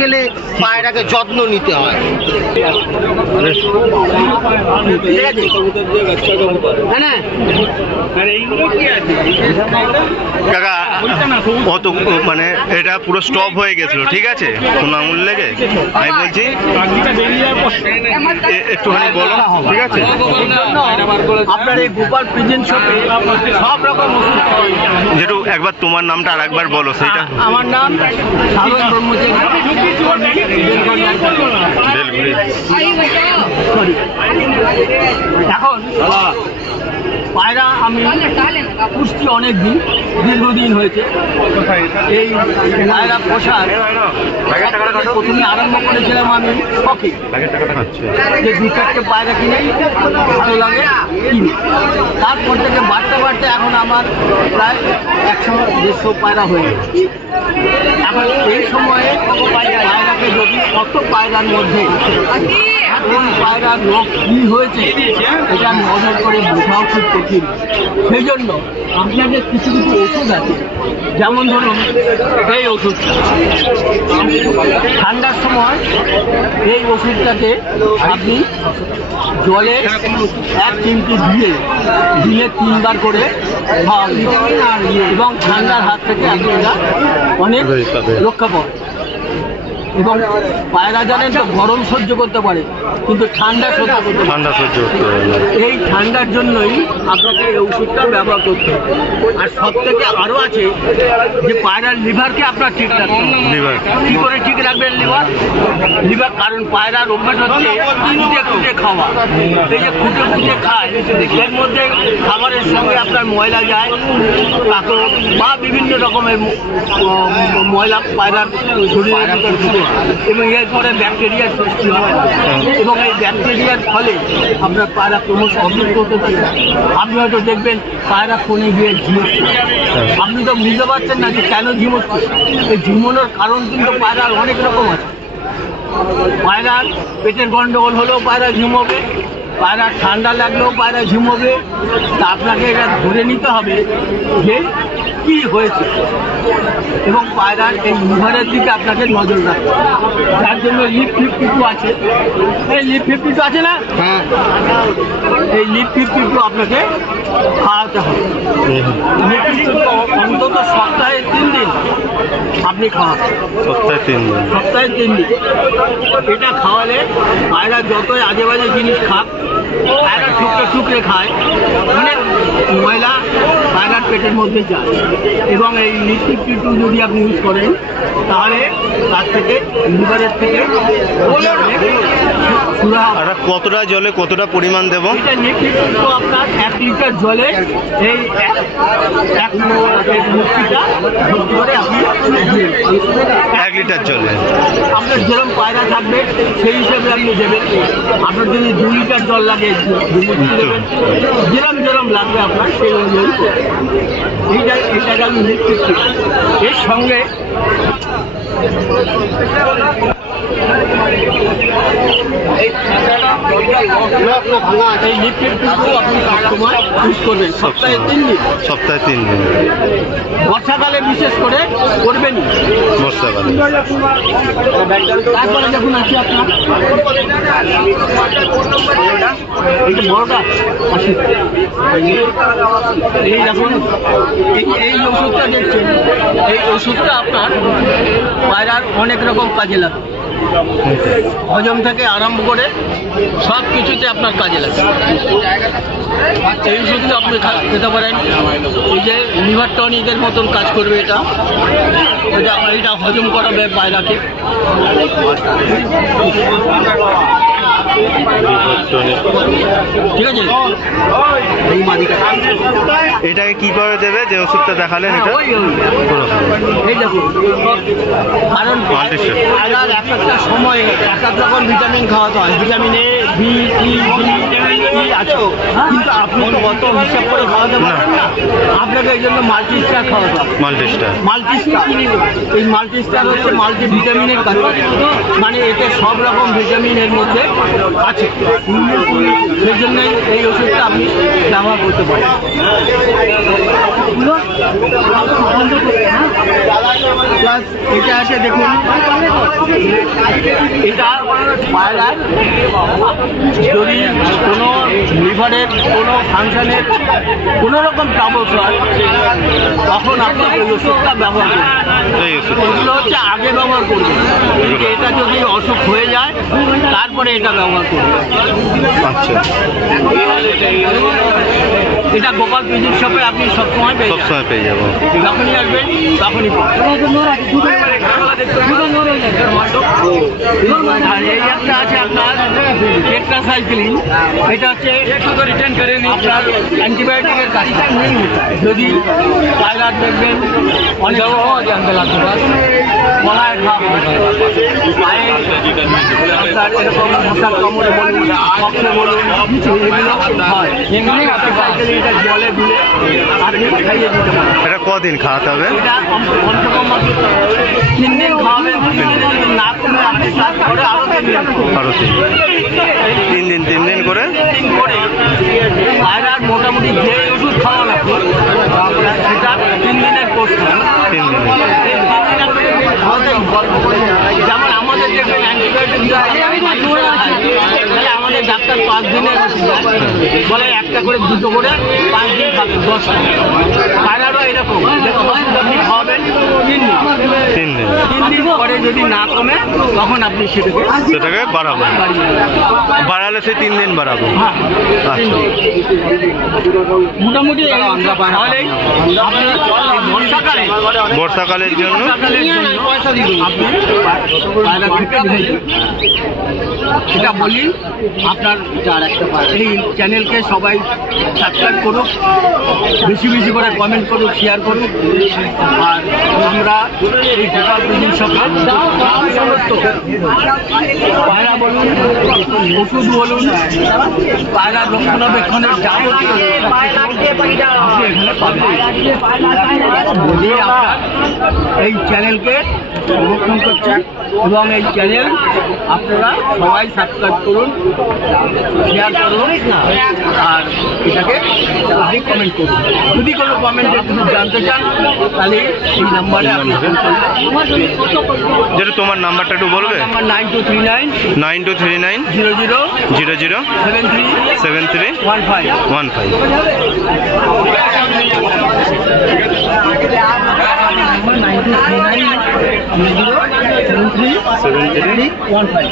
গেলে পায়রাকে যত্ন নিতে হয়। আছে? হ্যাঁ। কাকা অত মানে এটা পুরো স্টপ হয়ে গেছিল ঠিক আছে? কোন আঙুল লেগে আমি বলছি একটুখানি বলো ঠিক আছে? আপনার এই গোপাল প্রেজেন্ট শপে সব রকম যেটু একবার তোমার নামটা আর একবার বলো সেইটা। আমার নাম সাধন ব্রহ্মচারী। পায়রা আমি পুষ্টি অনেক দিন দীর্ঘদিন হয়েছে এই পায়রা পোষার প্রথমে আরম্ভ করেছিলাম আমি শখে যে দু চারটে পায়রা কিনে ভালো লাগে কিনি তারপর থেকে বাড়তে বাড়তে এখন আমার প্রায় একশো দেড়শো পায়রা হয়ে গেছে। এখন এই সময়ে কত পায়রার মধ্যে? পায়রার রোগ কী হয়েছে? এটা নজর করে বোঝাও খুব কঠিন। সেই জন্য আপনাদের কিছু কিছু ওষুধ আছে। যেমন ধরুন এই ওষুধটা ঠান্ডার সময় এই ওষুধটাকে আপনি জলে এক চিমটি দিয়ে দিনে তিনবার করে খাওয়াবেন এবং ঠান্ডার হাত থেকে আপনারা অনেক রক্ষা পাবেন। এবং পায়রা জানেন তো গরম সহ্য করতে পারে কিন্তু ঠান্ডা সহ্য করতে ঠান্ডা সহ্য করতে এই ঠান্ডার জন্যই আপনাকে এই ওষুধটা ব্যবহার করতে হবে। আর সব থেকে আরও আছে যে পায়রার লিভারকে আপনার ঠিক রাখতে লিভার। কি করে ঠিক রাখবেন লিভার? লিভার কারণ পায়রার অভ্যাস হচ্ছে খুঁটে খুঁটে খাওয়া। এই যে খুঁটে খুঁটে খায় এর মধ্যে খাবারের সঙ্গে আপনার ময়লা যায় কাকড় বা বিভিন্ন রকমের ময়লা পায়রার শরীরের ভিতর ঢুকে এর ফলে ব্যাকটেরিয়ার সৃষ্টি হয়। এবং এই ব্যাকটেরিয়ার ফলে আপনার পায়রা ক্রমশ অসুস্থ হতে পারি। আপনি হয়তো দেখবেন পায়রা ফোনে গিয়ে ঝিমোচ্ছে। আপনি তো বুঝতে পারছেন না যে কেন ঝিমোচ্ছে। এই ঝিমোনোর কারণ কিন্তু পায়রার অনেক রকম আছে। পায়রার পেটের গন্ডগোল হলেও পায়রা ঝিমোবে। পায়রার ঠান্ডা লাগলেও পায়রা ঝিমোবে তা আপনাকে এটা ধরে নিতে হবে যে কি হয়েছে। এবং পায়রার এই লিভারের দিকে আপনাকে নজর রাখতে হবে। যার জন্য লিপ ফিফটি টু আছে। এই লিপ ফিফটি টু আছে না? হ্যাঁ। এই লিপ ফিফটি টু আপনাকে খাওয়াতে হবে। লিপ ফিফটি অন্তত সপ্তাহে তিন দিন। আপনি খাওয়াবেন সপ্তাহে তিন দিন। সপ্তাহে তিন দিন। এটা খাওয়ালে পায়রা যতই আজে বাজে জিনিস খাক পায়রা টুকরে টুকরে খায়। অনেক ময়লা পায়রার পেটের মধ্যে যায়। এবং এই লিপস্টিক টু যদি আপনি ইউজ করেন তাহলে তার থেকে লিভারের থেকে আর কতটা জলে কতটা পরিমাণ দেব? আপনার এক লিটার জলে এই এক এক মো- এই মুক্তিটা করে। এক লিটার জলে। আপনার যেরকম পায়রা থাকবে সেই হিসাবে আপনি দেবেন। আপনার যদি দু লিটার জল লাগে যেরম যেরম লাগবে আপনার সেই অনুযায়ী করবেন। এইটা এটাকে আমি নিশ্চিত এর সঙ্গে সপ্তাহে তিন দিন। বর্ষাকালে বিশেষ করে করবেন? বর্ষাকালে। তারপরে যখন আছে আপনার। এই দেখুন এই এই ওষুধটা দেখছেন। এই ওষুধটা আপনার পায়রার অনেক রকম কাজে লাগে। হজম থেকে আরম্ভ করে সব কিছুতে আপনার কাজে লাগে। এই ওষুধটা আপনি খেতে পারেন। এই যে লিভার টনিকের মতন কাজ করবে এটা। এটা এটা হজম করাবে পায়রাকে। ঠিক আছে? এটাকে কি করে দেবে? যে ওষুধটা দেখালেন এটা। দেখুন কারণ এক একটা সময় এক এক রকম ভিটামিন খাওয়াতে হয়। Vitamin A B E D আছে। কিন্তু আপনি তো অত হিসাব করে খাওয়াতে পারবেন না। আপনাকে এই জন্য মাল্টি স্টার খাওয়াতে হবে। মাল্টিস্টার মাল্টি স্টার এই মাল্টি স্টার হচ্ছে মাল্টি ভিটামিনের কাজ মানে এতে সব রকম ভিটামিন এর মধ্যে আছে। সেই জন্যই এই ওষুধটা আপনি ব্যবহার করতে পারেন। প্লাস এটা আছে দেখুন। এটা পায়রার যদি কোনো লিভারের কোনো ফাংশনের কোনো রকম ট্রাবলস হয় তখন আপনার ওই ওষুধটা ব্যবহার করবেন এগুলো হচ্ছে আগে ব্যবহার করবেন। এটা যদি অসুখ হয়ে যায় তারপরে এটা ব্যবহার করবেন। আচ্ছা। এটা গোপাল পিজির শপে আপনি সবসময় পেয়ে সবসময় পেয়ে যাব। যখনই আসবেন তখনই আর এই একটা আছে আপনার টেট্রা সাইক্লিন এটা হচ্ছে আপনার অ্যান্টিবায়োটিকের কাজ যদি পায়রার দেখবেন অনেক গলায় ঘাম পায়ে আপনার এরকম মশার কামড়ে বলুন কখনো বলুন এগুলো হয় সাইকেল এটা জলে দিলে আপনি খাইয়ে দিতে পারেন এটা কদিন খাওয়াতে হবে এটা কম- কমসে কম আপনি তিন দিন তিন দিন তিন দিন আরও তিন তিন দিন তিন দিন করে? মোটামুটি যে ওষুধ সেটা তিন দিনের কোর্স তিন দিন যেমন আমাদের অ্যান্টিবায়োটিক তাহলে আমাদের ডাক্তার পাঁচ দিনের ওষুধ বলে একটা করে দুটো করে পাঁচ দিন খাবে দশ পায়রারও এরকম। আপনি খাওয়াবেন তিন দিন। তিন দিন তিন দিন পরে যদি না কমে তখন আপনি সেটাকে সেটাকে বাড়াবো বাড়ালে সে তিন দিন বাড়াবো। হ্যাঁ আচ্ছা। মোটামুটি বর্ষাকালের জন্য? সেটা বলি আপনার এই চ্যানেলকে সবাই সাবস্ক্রাইব করুক বেশি বেশি করে কমেন্ট করুক শেয়ার করুক। আর আমরা এই পায়রা বলুন ওষুধ বলুন পায়রা রক্ষণাবেক্ষণের এই চ্যানেলকে সংরক্ষণ করছে এবং এই চ্যানেল আপনারা সবাই সাবস্ক্রাইব করুন শেয়ার করুন আর এটাকে আপনি কমেন্ট করুন। যদি কোনো কমেন্টে কিছু জানতে চান তাহলে এই নাম্বারে আপনি ফোন করবেন যেটা তোমার নাম্বারটা একটু বলবে? Nine two three nine nine two three nine zero zero zero zero seven three seven three one five one five number nine two three nine zero seven three seven three one five